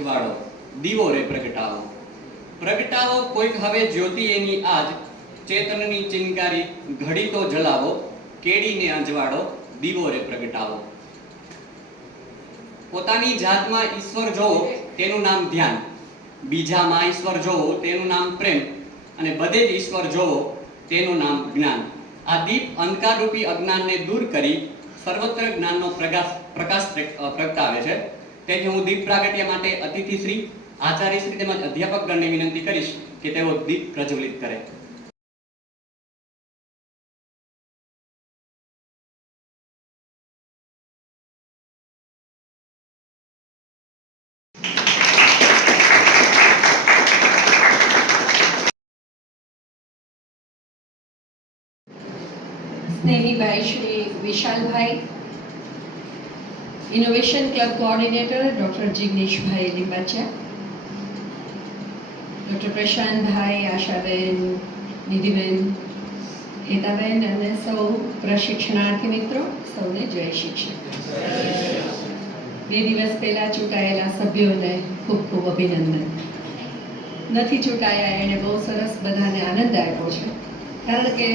જવાળો દીવો રે પ્રગટાવો. પ્રગટાવો કોઈક હવે જ્યોતિ એની આજ, ચેતનની ચિનકારી ઘડી તો જલાવો, કેડીને અંજવાળો દીવો રે પ્રગટાવો. પોતાની જાતમાં ઈશ્વર જોવો, તેનું નામ ધ્યાન. બીજામાં ઈશ્વર જોવો, તેનું નામ પ્રેમ. અને બધે જ ઈશ્વર જોવો, તેનું નામ જ્ઞાન. આ દીપ અંધકારરૂપી અજ્ઞાનને દૂર કરી સર્વત્ર જ્ઞાનનો પ્રકાશ પ્રકાશ પ્રગટાવે છે. તેથી હું દીપ પ્રાગટ્ય માટે અતિથિશ્રી આચાર્યશ્રી તેમજ અધ્યાપકગણને વિનંતી કરીશ કે તેઓ દીપ પ્રજ્વલિત કરે. સ્નેહીભાઈ શ્રી વિશાલભાઈ innovation club coordinator doctor Jigneshbhai Limbachiya doctor Prashantbhai Ashaben Nidhiben Hetaben અને સૌ પ્રશિક્ષણાર્થી મિત્રો સૌને જય શિક્ષક બે દિવસ પહેલા ચૂંટાયેલા સભ્યોને ખૂબ ખૂબ અભિનંદન। નથી ચૂંટાયા, એણે બહુ સરસ બધાને આનંદ આપ્યો છે। કારણ કે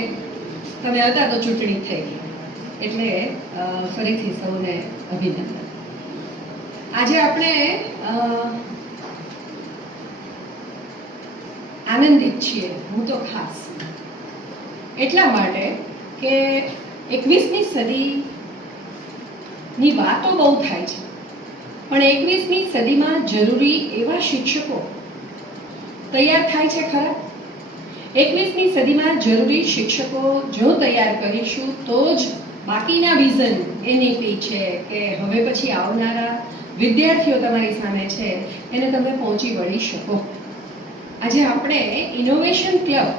તમે હતા તો ચૂંટણી થઈ ગઈ। એટલે ફરીથી સૌને અભિનંદન. આજે આપણે આનંદિત છીએ, હું તો ખાસ. એટલા માટે કે એકવીસમી સદીની વાતો બહુ થાય છે. પણ એકવીસમી સદીમાં જરૂરી એવા શિક્ષકો તૈયાર થાય છે ખરા? એકવીસમી સદીમાં જરૂરી શિક્ષકો જો તૈયાર કરીશું તો જ બાકીના વિઝન એનઈપી છે કે હવે પછી આવનારા વિદ્યાર્થીઓ તમારી સામે છે, એને તમે પહોંચી વળી શકો. આજે આપણે ઇનોવેશન ક્લબ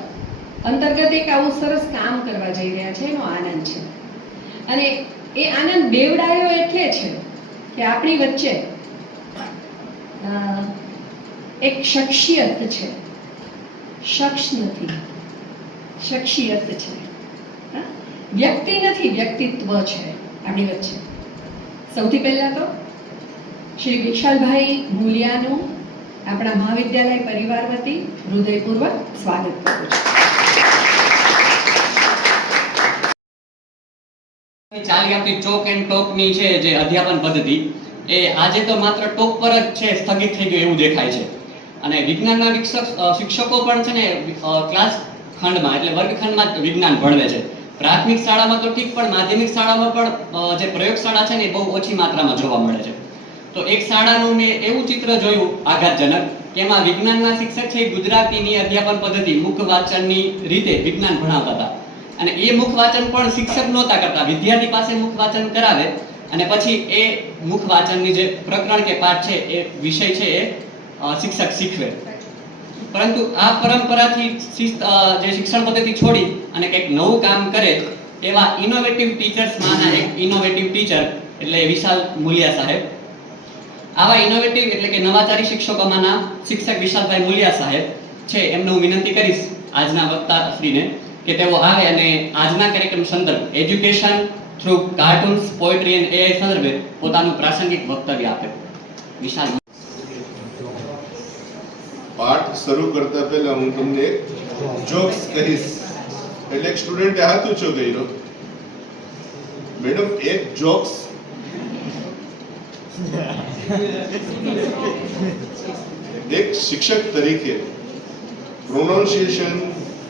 અંતર્ગત એક આવું સરસ કામ કરવા જઈ રહ્યા છે, એનો આનંદ છે. અને એ આનંદ બેવડાયો એટલે છે કે આપણી વચ્ચે એક શખ્સિયત છે. શખ્સ નથી. શખ્સિયત છે? વ્યક્તિ નથી, વ્યક્તિત્વ છે આપણી વચ્ચે. સૌથી પહેલા તો શ્રી વિશાલભાઈ મૂલિયાનું આપણા મહાવિદ્યાલય પરિવાર વતી હૃદયપૂર્વક સ્વાગત કરું છું. ચાલી આવતી ચોક એન્ડ ટોકની છે જે અધ્યાપન પદ્ધતિ, એ આજે તો માત્ર ટોક પર જ છે, સ્થગિત થઈ ગયું એવું દેખાય છે. અને વિજ્ઞાનના શિક્ષકો પણ છે ને ક્લાસ ખંડમાં, એટલે વર્ગખંડમાં વિજ્ઞાન ભણવે છે. પ્રાથમિક શાળામાં તો ઠીક, પણ માધ્યમિક શાળામાં પણ જે પ્રયોગશાળા છે ને એ બહુ ઓછી માત્રામાં જોવા મળે છે. તો એક શાળાનું મેં એવું ચિત્ર જોયું, આઘાતજનક એમાં વિજ્ઞાનના શિક્ષક છે ગુજરાતીની અધ્યાપન પદ્ધતિ મુખ વાંચનની રીતે વિજ્ઞાન ભણાવતા હતા. અને એ મુખ વાંચન પણ શિક્ષક નહોતા કરતા, વિદ્યાર્થી પાસે મુખ વાંચન કરાવે, અને પછી એ મુખ વાંચનની જે પ્રકરણ કે પાઠ છે, એ વિષય છે એ શિક્ષક શીખવે. પરંતુ આ પરંપરાથી જે શિક્ષણ પદ્ધતિ છોડી અને કંઈક નવું કામ કરે એવા ઇનોવેટિવ ટીચર્સમાંના એક ઇનોવેટિવ ટીચર એટલે વિશાલ મુલિયા સાહેબ. આવા ઇનોવેટિવ એટલે કે નવાચારી શિક્ષકોમાંના શિક્ષક વિશાલભાઈ મુલિયા સાહેબ છે. એમને હું વિનંતી કરીશ આજના વક્તા શ્રીને કે તેઓ આવે અને આજના કાર્યક્રમ સંદર્ભ education through cartoons poetry and એ સંદર્ભે પોતાનું પ્રાસંગિક વક્તવ્ય આપે. વિશાલ પાઠ શરૂ કરતા પહેલા હું તમને એક જોક્સ કહીશ. એટલે એક સ્ટુડન્ટે હાથ ઊંચો કર્યો. મેડમ, એક જોક્સ એક શિક્ષક તરીકે પ્રોનાઉન્સિએશન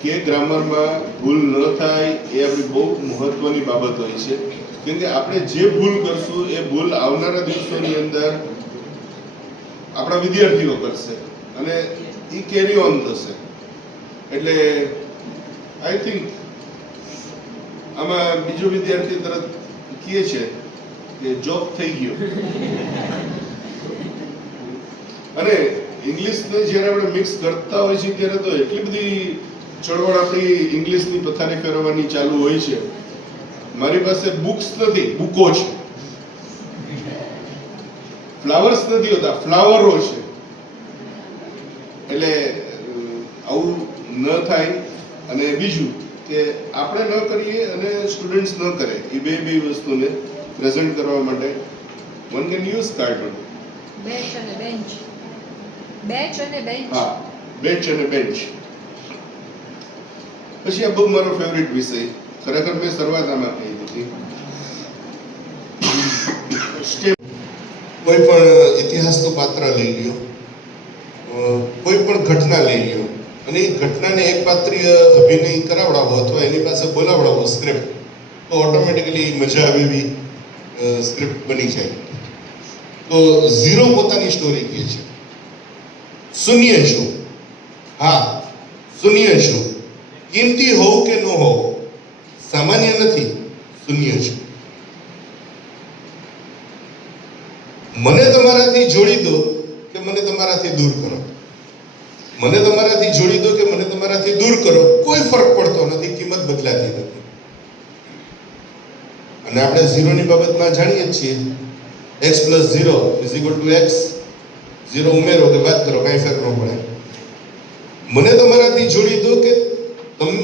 કે ગ્રામરમાં ભૂલ ન થાય એ આપણી બહુ મહત્વની બાબત હોય છે. કેમ કે આપણે જે ભૂલ કરશું એ ભૂલ આવનારા દિવસોની અંદર આપણા વિદ્યાર્થીઓ કરશે. અને એ કેરી ઓન થશે. એટલે આઈ થિંક આમાં બીજો વિદ્યાર્થી તરત કહે છે કે જોબ થઈ ગયો. અને ઇંગ્લિશને જ્યારે આપણે મિક્સ કરતા હોય છે ત્યારે તો એટલી બધી ચળવળ આપણી ઇંગ્લિશની પથારી ફેરવવાની ચાલુ હોય છે. મારી પાસે બુક્સ નથી, બુકો છે. ફ્લાવર્સ નથી હોતા ફ્લાવરો છે. એટલે આવું ન થાય અને બીજું કે આપણે ન કરીએ અને સ્ટુડન્ટ્સ ન કરે એ બે બે વસ્તુને પ્રેઝન્ટ કરવા માટે. One can use cartoon batch અને બેન્ચ બેચ અને બેન્ચ હા બેચ અને બેન્ચ પછી આ બહુ મારો ફેવરિટ વિષય. ખરેખર મેં શરૂઆત આમાં કહી દીધી. કોઈ પણ ઇતિહાસનું પાત્ર લઈ લ્યો. કોઈ પણ ઘટના લઈ લ્યો. અને એ ઘટનાને એક પાત્રીય અભિનય કરાવડાવો અથવા એની પાસે બોલાવડાવો સ્ક્રિપ્ટ તો ઓટોમેટિકલી મજા આવે એવી સ્ક્રિપ્ટ બની જાય. તો ઝીરો પોતાની સ્ટોરી કહે છે. શૂન્ય શું હા શૂન્ય શું કિંમતી હોવું કે ન હોવ સામાન્ય નથી. શૂન્ય છું. મને તમારાથી જોડી દો. મને તમારાથી દૂર કરો. મને તમારાથી જોડી દો કે મને તમારાથી દૂર કરો, કોઈ ફરક પડતો નથી, કિંમત બદલાતી નથી. અને આપણે ઝીરોની બાબતમાં જાણીએ છીએ. X plus zero is to X zero ઉમેરો કે વાત કરો, કાંઈ ફેર ન પડે. મને તમારાથી જોડી દો કે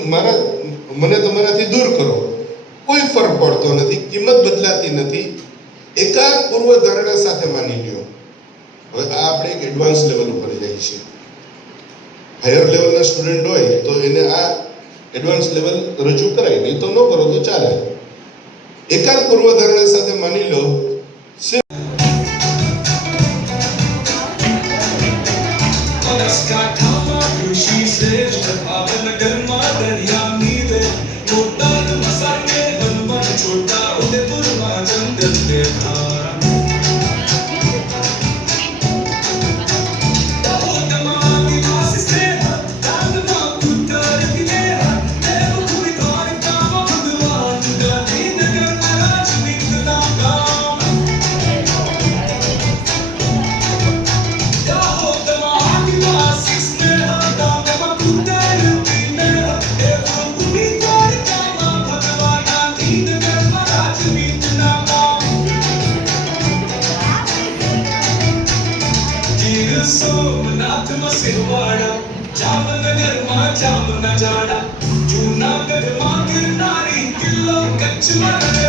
મારા, મને તમારાથી દૂર કરો. કોઈ ફરક પડતો નથી, કિંમત બદલાતી નથી. એકાદ પૂર્વ ધારણા સાથે માની લ્યો. હવે આ આપણે એડવાન્સ લેવલ ઉપર જાય છે. હાયર લેવલના સ્ટુડન્ટ હોય તો એને આ એડવાન્સ લેવલ રજૂ કરાય, નહીં તો ન કરો તો ચાલે. એકાદ પૂર્વ ધારણા સાથે માની લો જાડા